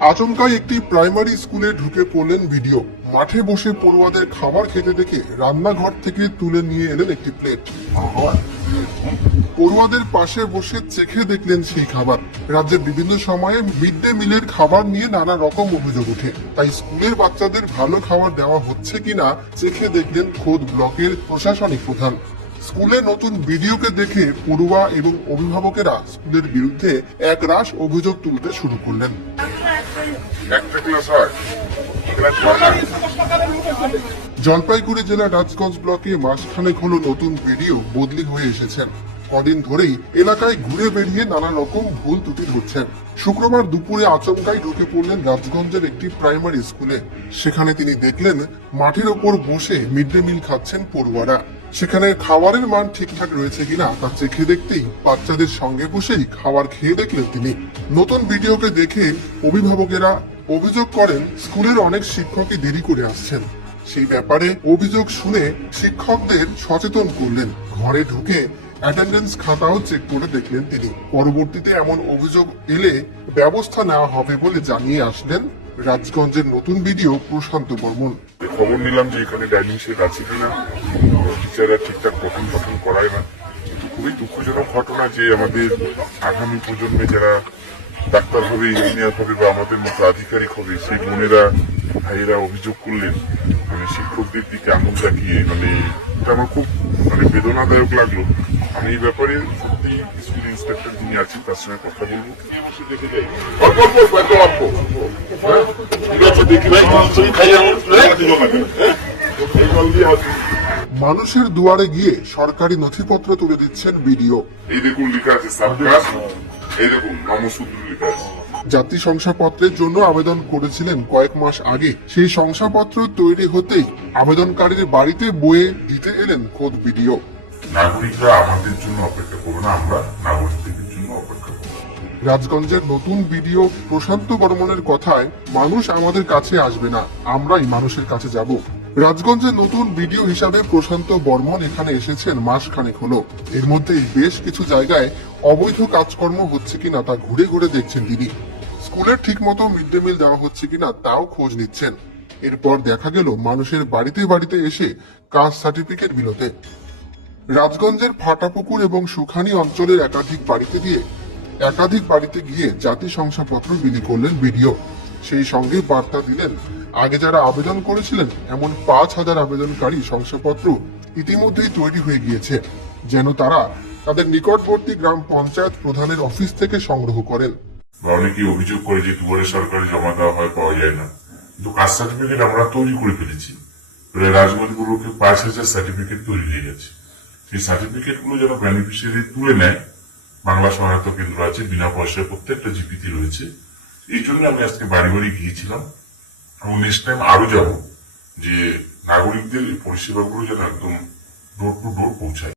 আচমকাই একটি প্রাইমারি স্কুলে ঢুকে পড়লেন ভিডিও মাঠে বসে পড়ুয়াদের খাবার খেতে দেখে রান্নাঘর থেকে তুলে নিয়ে এলেন একটি প্লেট পড়ুয়াদের পাশে বসে চেখে দেখলেন সেই খাবার। রাজ্যের বিভিন্ন সময়ে মিড ডে মিলের খাবার নিয়ে নানা রকম অভিযোগ ওঠে। তাই স্কুলের বাচ্চাদের ভালো খাবার দেওয়া হচ্ছে কিনা চেখে দেখলেন খোদ ব্লকের প্রশাসনিক প্রধান। স্কুলে নতুন ভিডিওকে দেখে পড়ুয়া এবং অভিভাবকেরা স্কুলের বিরুদ্ধে এক রাশ অভিযোগ তুলতে শুরু করলেন। জলপাইগুড়ি জেলার রাজগঞ্জ ব্লকে মাসখানেক হলো নতুন ভিডিও বদলি হয়ে এসেছেন কদিন ধরেই এলাকায় ঘুরে বেরিয়ে নানা রকম ভুল ত্রুটি ধরছেন শুক্রবার দুপুরে আচমকাই ঢুকে পড়লেন রাজগঞ্জের একটি প্রাইমারি স্কুলে। সেখানে তিনি দেখলেন, মাঠের ওপর বসে মিড ডে মিল খাচ্ছেন পড়ুয়ারা। সেখানে খাবারের মান ঠিকঠাক রয়েছে কিনা তা চেখে দেখতেই বাচ্চাদের সঙ্গে বসেই খাবার খেয়ে দেখলেন তিনি। নতুন ভিডিওকে দেখে অভিভাবকেরা অভিযোগ করেন, স্কুলের অনেক শিক্ষকই দেরি করে আসছেন। সেই ব্যাপারে অভিযোগ শুনে শিক্ষকদের সচেতন করলেন। ঘরে ঢুকে অ্যাটেন্ডেন্স খাতাও চেক করে দেখলেন তিনি। পরবর্তীতে এমন অভিযোগ এলে ব্যবস্থা নেওয়া হবে বলে জানিয়ে আসলেন রাজগঞ্জের নতুন ভিডিও প্রশান্ত বর্মন। খবর নিলাম যে এখানে ডাইনিং সেট আছে কিনা। টিচাররা ঠিকঠাক পঠন পঠন করায় না। কিন্তু খুবই দুঃখজনক ঘটনা যে আমাদের আগামী প্রজন্মে যারা ডাক্তার হবে ইঞ্জিনিয়ার হবে বা আমাদের মতো আধিকারিক হবে, সেই বোনেরা, ভাইয়েরা অভিযোগ করলেন মানে শিক্ষকদের দিকে আঙুল দেখিয়ে মানে এটা আমার খুব মানে বেদনাদায়ক লাগল। আমি এই ব্যাপারে সত্যি স্কুল ইন্সপেক্টর যিনি আছেন তার সঙ্গে কথা বলব। অল্প অল্প অল্প অল্প মানুষের দুয়ারে গিয়ে সরকারি নথিপত্র তুলে দিচ্ছেন ভিডিও এই দেখুন লেখা আছে সাবকাস। এই দেখুন নমসূত্র লেখা আছে। জাতি শংসাপত্রের জন্য আবেদন করেছিলেন কয়েক মাস আগে। সেই শংসাপত্র তৈরি হতেই আবেদনকারীর বাড়িতে বয়ে দিতে এলেন খোদ ভিডিও নাগরিকরা আমাদের জন্য অপেক্ষা করবে না, আমরা নাগরিকদের জন্য অপেক্ষা করব রাজগঞ্জের নতুন ভিডিও প্রশান্ত বর্মনের কথায় মানুষ আমাদের কাছে আসবে না, আমরাই মানুষের কাছে যাব। রাজগঞ্জের নতুন ভিডিও হিসাবে প্রশান্ত বর্মন এখানে এসেছেন মাস খানেক হলো। এর মধ্যেই বেশ কিছু জায়গায় অবৈধ কাজকর্ম হচ্ছে কিনা তা ঘুরে ঘুরে দেখছেন তিনি। স্কুলের ঠিক মতো মিড ডে মিল দেওয়া হচ্ছে কিনা তাও খোঁজ নিচ্ছেন। এরপর দেখা গেল মানুষের বাড়িতে বাড়িতে এসে কাস্ট সার্টিফিকেট বিলোতে রাজগঞ্জের ফাটাপুকুর এবং সুখানি অঞ্চলের একাধিক বাড়িতে দিয়ে একাধিক বাড়িতে গিয়ে জাতি শংসাপত্র বিলি করলেন বিডিও। সেই সঙ্গে বার্তা দিলেন, আগে যারা আবেদন করেছিলেন, এমন পাঁচ হাজার আবেদনকারী শংসাপত্র ইতিমধ্যেই তৈরি হয়ে গিয়েছে, যেন তারা তাদের নিকটবর্তী গ্রাম পঞ্চায়েত প্রধানের অফিস থেকে সংগ্রহ করেন। অনেকে অভিযোগ করে যে দুয়ারে সরকারি জমা দেওয়া হয় পাওয়া যায় না? কিন্তু কাস্ট সার্টিফিকেট আমরা তৈরি করে ফেলেছি। প্রায় রাজগঞ্জগুলোকে পাঁচ হাজার সার্টিফিকেট তৈরি হয়ে গেছে। সেই সার্টিফিকেটগুলো যেন বেনিফিশিয়ারি তুলে নেয়, বাংলা সহায়তা কেন্দ্র আছে, বিনা পয়সায় প্রত্যেকটা জিপিতে রয়েছে। এই জন্য আমি আজকে বাড়ি বাড়ি গিয়েছিলাম। এবং নেক্সট টাইম আরও যাব, যে নাগরিকদের এই পরিষেবাগুলো যেন একদম ডোর টু ডোর পৌঁছায়।